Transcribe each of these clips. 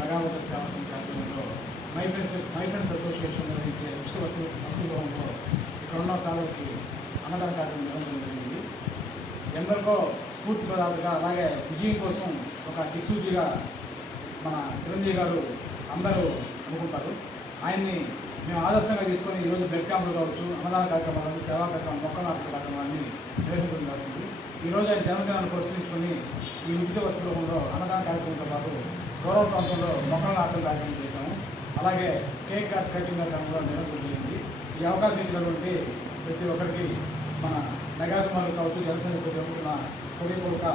మెగావత సేవా సంఘంలో my friends association నిర్వహించే వసూలులో ఇక్కడ ఉన్న తాలూకి అన్నదాన కార్యక్రమం నిర్వహించడం జరిగింది. ఎందరికో స్ఫూర్తి ప్రదాతగా అలాగే విజయం కోసం ఒక దిశూచిగా మన చిరంజీవి గారు అందరూ అనుకుంటారు. ఆయన్ని మేము ఆదర్శంగా తీసుకొని ఈరోజు బ్లడ్ క్యాంపులు కావచ్చు, అన్నదాన కార్యక్రమాలను, సేవా కార్యక్రమాలు, మొక్కల నాటక కార్యక్రమాన్ని నిర్వహించడం జరుగుతుంది. ఈరోజు ఆయన జన్మదినాన్ని పురస్కరించుకొని ఈ ఉచిత వసతి రూపంలో అన్నదాన కార్యక్రమంతో పాటు గౌరవ ప్రాంతంలో మొక్కల నాటకం కార్యక్రమం చేశాము. అలాగే కేక్ కటింగ్ కార్యక్రమంలో నిర్వహించడం జరిగింది. ఈ అవకాశం ఇచ్చినటువంటి ప్రతి ఒక్కరికి మన నగాకుమారు కావచ్చు, జనసేన ప్రతి ఒక్కరున్న కొడుక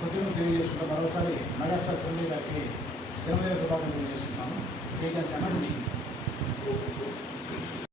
ప్రతిభను తెలియజేసుకుంటూ మరోసారి మెగాస్టార్ చిరంజీవి గారికి జన్మదిన శుభాకాంక్షలు తెలియజేస్తున్నాను. జనసేన